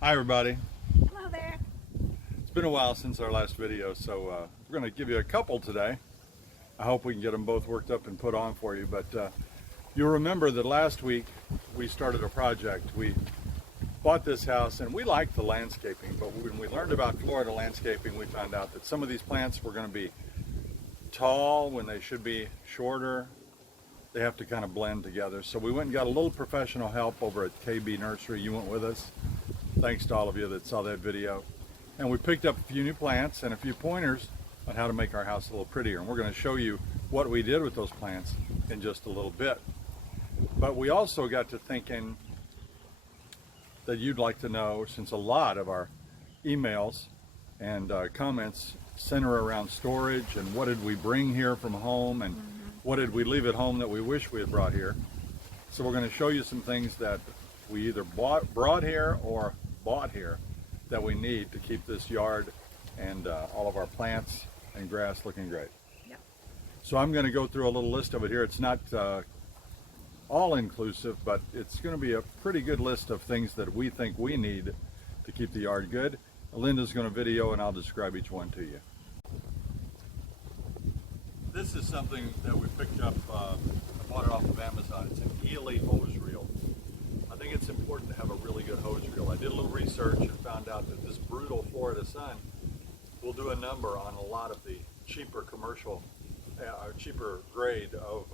Hi everybody. Hello there. It's been a while since our last video, so we're going to give you a couple today. I hope we can get them both worked up and put on for you, but you'll remember that last week we started a project. We bought this house and we liked the landscaping, but when we learned about Florida landscaping, we found out that some of these plants were going to be tall when they should be shorter. They have to kind of blend together. So we went and got a little professional help over at KB Nursery. You went with us. Thanks to all of you that saw that video. And we picked up a few new plants and a few pointers on how to make our house a little prettier. And we're going to show you what we did with those plants in just a little bit. But we also got to thinking that you'd like to know, since a lot of our emails and comments center around storage and what did we bring here from home and what did we leave at home that we wish we had brought here. So we're going to show you some things that we either brought here or bought here that we need to keep this yard and all of our plants and grass looking great. Yep. So I'm going to go through a little list of it here. It's not all inclusive, but it's going to be a pretty good list of things that we think we need to keep the yard good. Linda's going to video and I'll describe each one to you. This is something that we picked up, I bought it off of Amazon. It's an Ely hose reel. I think it's important to have a really good hose reel. I did a little research and found out that this brutal Florida sun will do a number on a lot of the cheaper commercial, cheaper grade of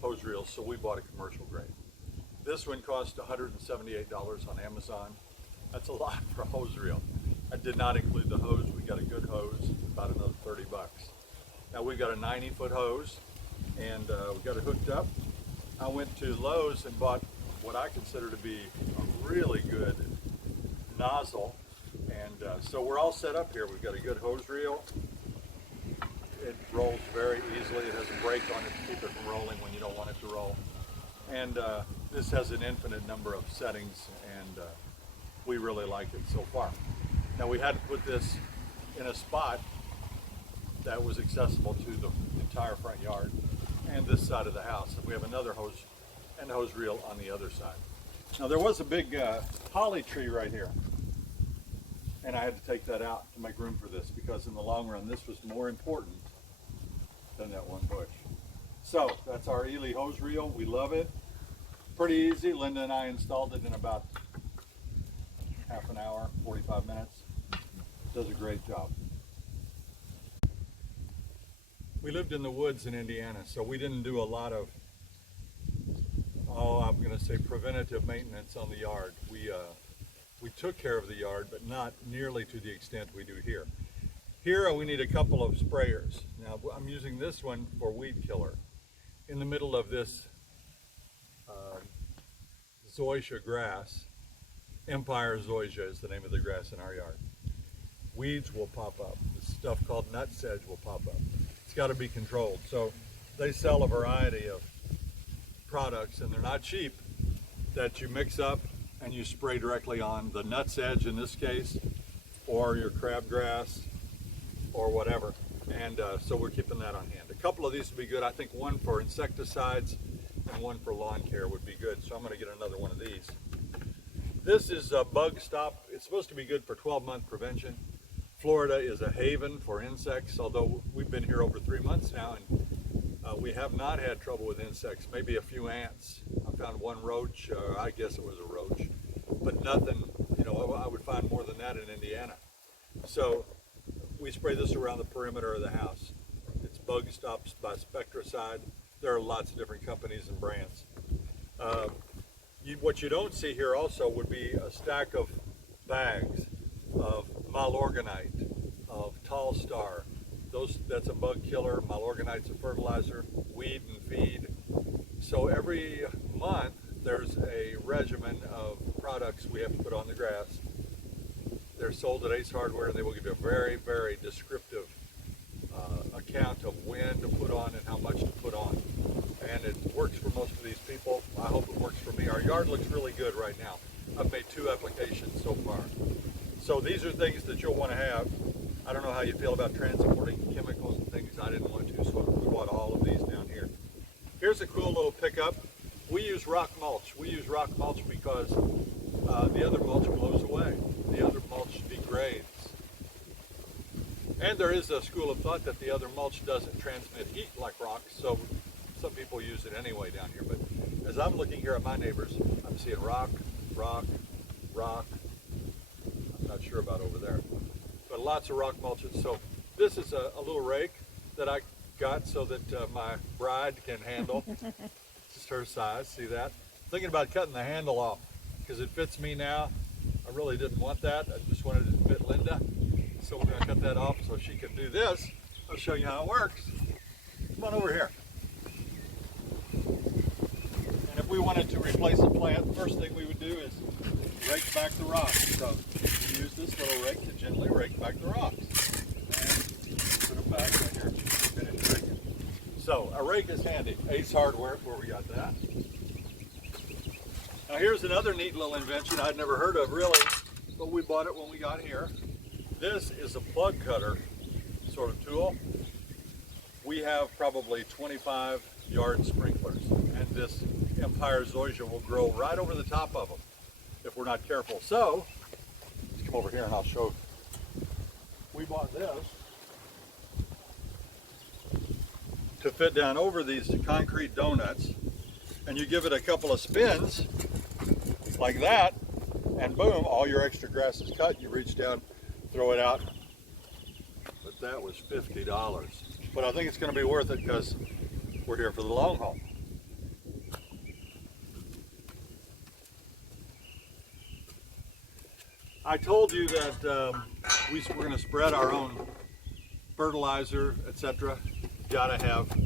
hose reels, so we bought a commercial grade. This one cost $178 on Amazon. That's a lot for a hose reel. I did not include the hose. We got a good hose, about another 30 bucks. Now we've got a 90-foot hose and we got it hooked up. I went to Lowe's and bought what I consider to be a really good nozzle, and so we're all set up here. We've got a good hose reel. It rolls very easily. It has a brake on it to keep it from rolling when you don't want it to roll. And this has an infinite number of settings, and we really like it so far. Now we had to put this in a spot that was accessible to the entire front yard and this side of the house. And we have another hose and hose reel on the other side. Now there was a big holly tree right here, and I had to take that out to make room for this because in the long run this was more important than that one bush. So that's our Ely hose reel. We love it. Pretty easy. Linda and I installed it in about half an hour, 45 minutes. Does a great job. We lived in the woods in Indiana, so we didn't do a lot of, I'm going to say preventative maintenance on the yard. We took care of the yard, but not nearly to the extent we do here. Here we need a couple of sprayers. Now I'm using this one for weed killer. In the middle of this zoysia grass, Empire zoysia is the name of the grass in our yard. Weeds will pop up. This stuff called nutsedge will pop up. It's got to be controlled. So they sell a variety of products, and they're not cheap, that you mix up and you spray directly on the nutsedge in this case, or your crabgrass, or whatever. And so we're keeping that on hand. A couple of these would be good. I think one for insecticides and one for lawn care would be good. So I'm going to get another one of these. This is a bug stop. It's supposed to be good for 12-month prevention. Florida is a haven for insects, although we've been here over 3 months now, and we have not had trouble with insects. Maybe a few ants. I found one roach, I guess it was a roach, but nothing, I would find more than that in Indiana. So we spray this around the perimeter of the house. It's bug stops by Spectracide. There are lots of different companies and brands. What you don't see here also would be a stack of bags of malorganite, of tall star. That's a bug killer. Malorganite's a fertilizer, weed and feed. So every month there's a regimen of products we have to put on the grass. They're sold at Ace Hardware, and they will give you a very, very descriptive account of when to put on and how much to put on. And it works for most of these people. I hope it works for me. Our yard looks really good right now. I've made 2 applications so far. So these are things that you'll want to have. I don't know how you feel about transporting chemicals and things. I didn't want to, so we bought all of these down here. Here's a cool little pickup. We use rock mulch. We use rock mulch because the other mulch blows away. grades. And there is a school of thought that the other mulch doesn't transmit heat like rock, so some people use it anyway down here. But as I'm looking here at my neighbors, I'm seeing rock, rock, rock. I'm not sure about over there, but lots of rock mulches. So this is a little rake that I got so that my bride can handle. Just her size, see that? Thinking about cutting the handle off because it fits me now. I really didn't want that. I just wanted it to fit Linda. So we're going to cut that off so she can do this. I'll show you how it works. Come on over here. And if we wanted to replace a plant, the first thing we would do is rake back the rocks. So we use this little rake to gently rake back the rocks. And put them back right here. Finish raking. So a rake is handy. Ace Hardware, where we got that. Now here's another neat little invention I'd never heard of really, but we bought it when we got here. This is a plug cutter sort of tool. We have probably 25 yard sprinklers, and this Empire Zoysia will grow right over the top of them if we're not careful. So, let's come over here and I'll show. We bought this to fit down over these concrete donuts, and you give it a couple of spins like that, and boom, all your extra grass is cut. You reach down, throw it out. But that was $50. But I think it's going to be worth it because we're here for the long haul. I told you that we're going to spread our own fertilizer, etc. Gotta have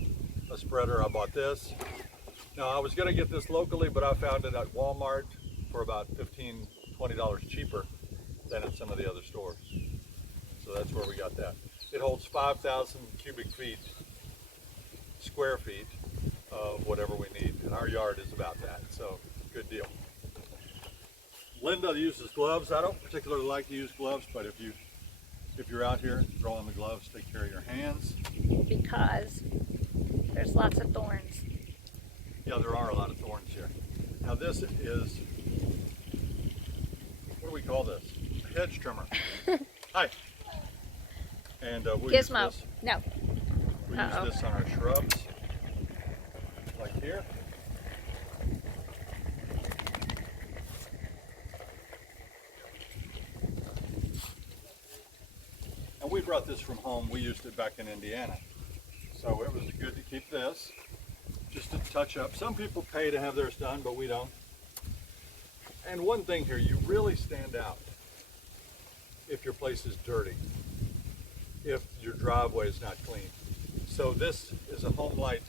a spreader. I bought this. Now I was going to get this locally, but I found it at Walmart for about $15, $20 cheaper than at some of the other stores. So that's where we got that. It holds 5,000 cubic feet, square feet of whatever we need, and our yard is about that, so good deal. Linda uses gloves. I don't particularly like to use gloves, but if you're out here, throw on the gloves, take care of your hands. Because there's lots of thorns. Yeah, there are a lot of thorns here. Now this is, what do we call this? A hedge trimmer. Hi. And we'll use Gizmo. this. No. We use this on our shrubs, like here. And we brought this from home. We used it back in Indiana. So it was good to keep this, just to touch up. Some people pay to have theirs done, but we don't. And one thing here, you really stand out if your place is dirty, if your driveway is not clean. So this is a Home Light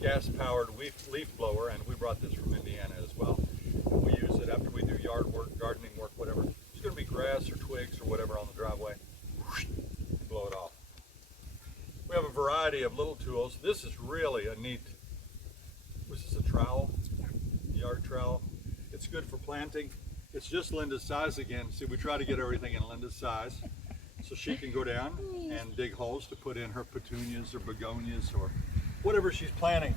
gas-powered leaf blower, and we brought this from Indiana as well. We use it after we do yard work, gardening work, whatever. There's going to be grass or twigs or whatever on the driveway. Blow it off. We have a variety of little tools. This is really a neat, was this a trowel? Yard trowel. It's good for planting. It's just Linda's size again. See, we try to get everything in Linda's size so she can go down and dig holes to put in her petunias or begonias or whatever she's planting.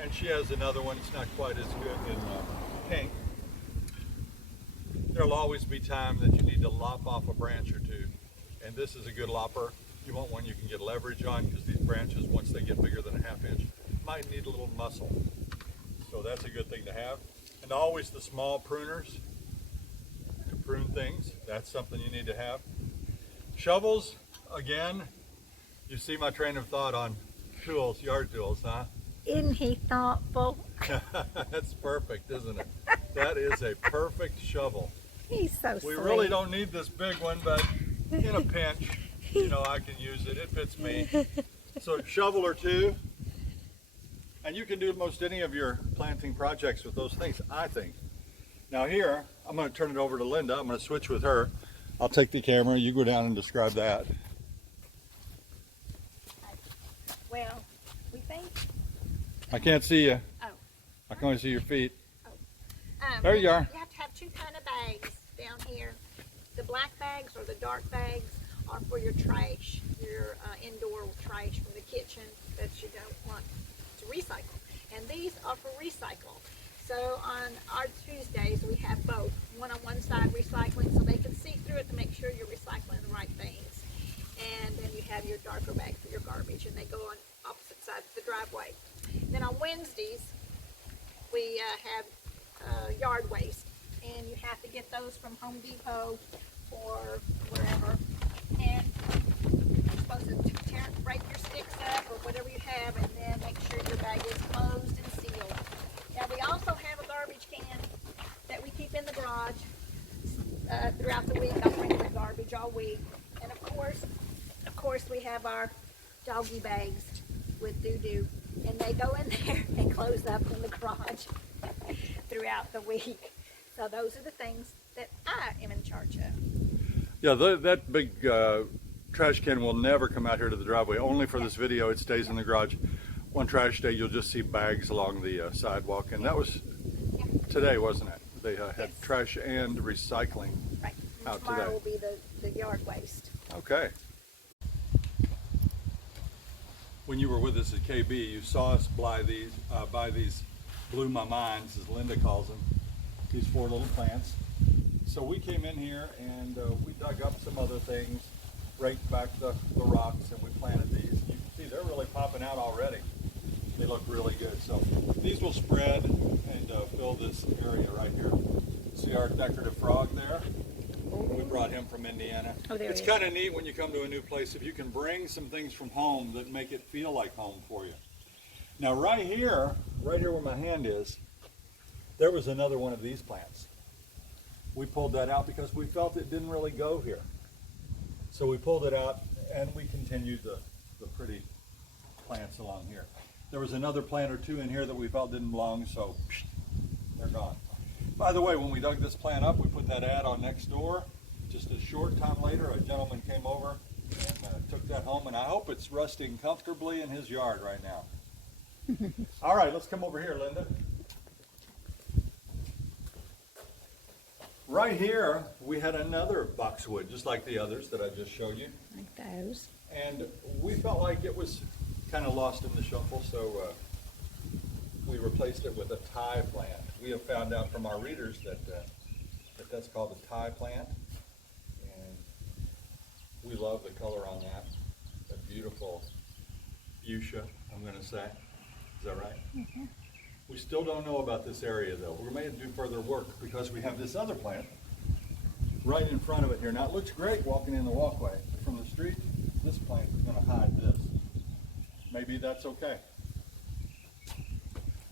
And she has another one. It's not quite as good in pink. There'll always be time that you need to lop off a branch or two. And this is a good lopper. You want one you can get leverage on, because these branches, once they get bigger than a ½ inch, might need a little muscle. So that's a good thing to have. And always the small pruners to prune things. That's something you need to have. Shovels, again, you see my train of thought on tools, yard tools, huh? Isn't he thoughtful? That's perfect, isn't it? That is a perfect shovel. He's so sweet. We really don't need this big one, but in a pinch, you know, I can use it. It fits me. So shovel or two, and you can do most any of your planting projects with those things, I think. Now here, I'm going to turn it over to Linda. I'm going to switch with her. I'll take the camera. You go down and describe that. Well, we think. I can't see you. Oh. I can only see your feet. Oh. There you are. You have to have two kind of bags down here. The black bags or the dark bags are for your trash, your indoor trash from the kitchen that you don't want to recycle. And these are for recycle. So on our Tuesdays, we have both. One on one side recycling so they can see through it to yard waste. And you have to get those from Home Depot or wherever. And you're supposed to break your sticks up or whatever you have, and then make sure your bag is closed and sealed. Now we also have a garbage can that we keep in the garage throughout the week. I bring the garbage all week. And of course we have our doggy bags with doo-doo, and they go in there and close up in the garage throughout the week. So those are the things that I am in charge of. Yeah, that big trash can will never come out here to the driveway. Only for this video, it stays in the garage. One trash day, you'll just see bags along the sidewalk, and that was today, wasn't it? They had trash and recycling out Tomorrow today. will be the yard waste. Okay. When you were with us at KB, you saw us buy these blew my minds, as Linda calls them, these 4 little plants. So we came in here and we dug up some other things, raked back the rocks, and we planted these. You can see they're really popping out already. They look really good. So these will spread and fill this area right here. See our decorative frog there? We brought him from Indiana. Oh, there it's kind of neat when you come to a new place if you can bring some things from home that make it feel like home for you. Now right here where my hand is, there was another one of these plants. We pulled that out because we felt it didn't really go here. So we pulled it out and we continued the pretty plants along here. There was another plant or two in here that we felt didn't belong, so they're gone. By the way, when we dug this plant up, we put that ad on next door. Just a short time later, a gentleman came over and took that home, and I hope it's resting comfortably in his yard right now. All right, let's come over here, Linda. Right here, we had another boxwood, just like the others that I just showed you. Like those. And we felt like it was kind of lost in the shuffle, so we replaced it with a Thai plant. We have found out from our readers that that's called a Thai plant, and we love the color on that. A beautiful fuchsia, I'm going to say. Is that right? Mm-hmm. We still don't know about this area, though. We're going to do further work because we have this other plant right in front of it here. Now, it looks great walking in the walkway. From the street, this plant is going to hide this. Maybe that's okay.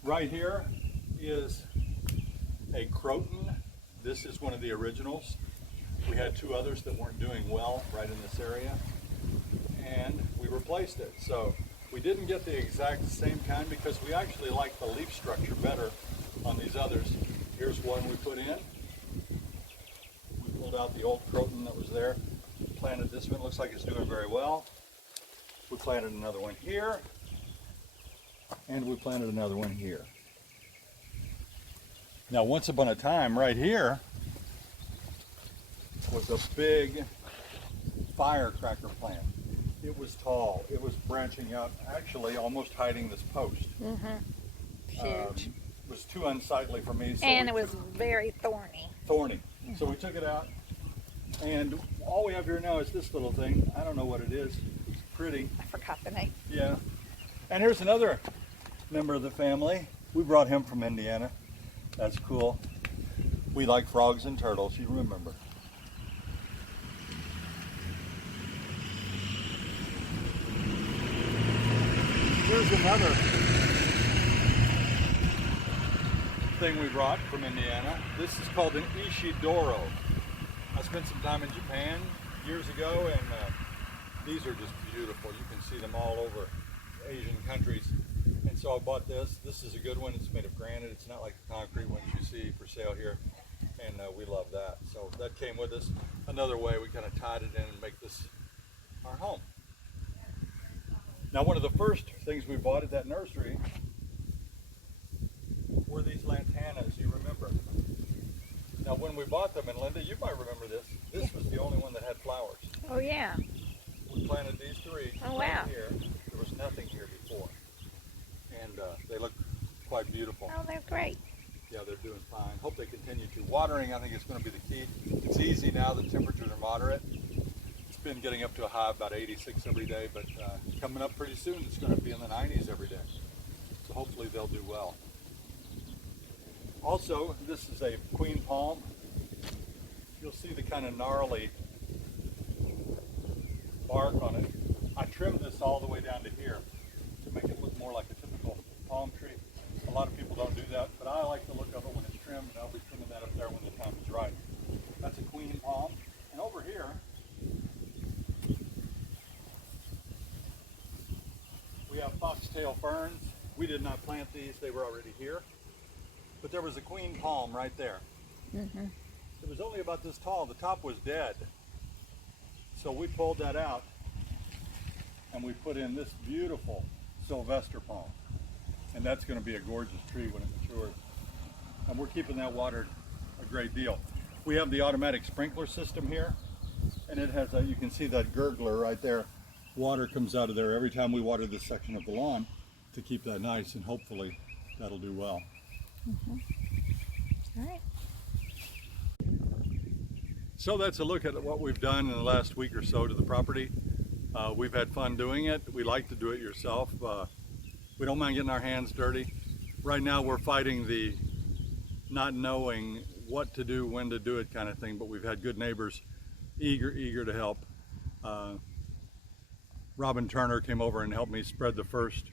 Right here is a croton. This is one of the originals. We had 2 others that weren't doing well right in this area, and we replaced it. So we didn't get the exact same kind because we actually like the leaf structure better on these others. Here's one we put in. We pulled out the old croton that was there, planted this one. Looks like it's doing very well. We planted another one here, and we planted another one here. Now, once upon a time, right here was a big firecracker plant. It was tall. It was branching out, actually almost hiding this post. Mm-hmm. Huge. It was too unsightly for me. So And it was very thorny. Thorny. Mm-hmm. So we took it out, and all we have here now is this little thing. I don't know what it is. It's pretty. I forgot the name. Yeah. And here's another member of the family. We brought him from Indiana. That's cool. We like frogs and turtles, you remember. Here's another thing we brought from Indiana. This is called an Ishidoro. I spent some time in Japan years ago, and these are just beautiful. You can see them all over Asian countries. And so I bought this. This is a good one. It's made of granite. It's not like the concrete ones you see for sale here. And we love that. So that came with us. Another way we kind of tied it in and make this our home. Now, one of the first things we bought at that nursery were these lantanas, you remember. Now, when we bought them, and Linda, you might remember this was the only one that had flowers. Oh, yeah. We planted these 3 wow. here. There was nothing here before. And they look quite beautiful. Oh, they're great. Yeah, they're doing fine. Hope they continue to. Watering, I think, is going to be the key. It's easy now. The temperatures are moderate. It's been getting up to a high of about 86 every day, but coming up pretty soon, it's going to be in the 90s every day. So hopefully they'll do well. Also, this is a queen palm. You'll see the kind of gnarly bark on it. I trimmed this all the way down to here to make it look more like a typical palm tree. A lot of people don't do that, but I like the look of it when it's trimmed, and I'll be trimming that up there when the time is right. That's a queen palm. And over here, we have foxtail ferns. We did not plant these, they were already here. But there was a queen palm right there. Mm-hmm. It was only about this tall. The top was dead. So we pulled that out and we put in this beautiful Sylvester palm. And that's going to be a gorgeous tree when it matures. And we're keeping that watered a great deal. We have the automatic sprinkler system here, and it has you can see that gurgler right there. Water comes out of there every time we water this section of the lawn to keep that nice, and hopefully that'll do well. Mm-hmm. All right. So that's a look at what we've done in the last week or so to the property. We've had fun doing it. We like to do it yourself. We don't mind getting our hands dirty. Right now we're fighting the not knowing what to do, when to do it kind of thing, but we've had good neighbors eager to help. Robin Turner came over and helped me spread the first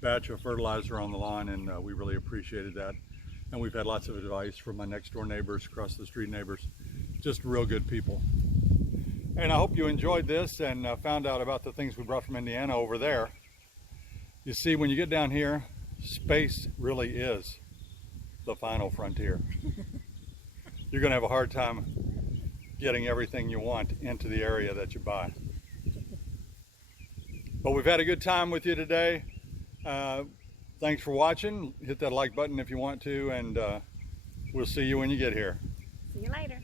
batch of fertilizer on the lawn, and we really appreciated that. And we've had lots of advice from my next door neighbors, across the street neighbors, just real good people. And I hope you enjoyed this and found out about the things we brought from Indiana over there. You see, when you get down here, space really is the final frontier. You're going to have a hard time getting everything you want into the area that you buy. But we've had a good time with you today. Thanks for watching. Hit that like button if you want to, and we'll see you when you get here. See you later.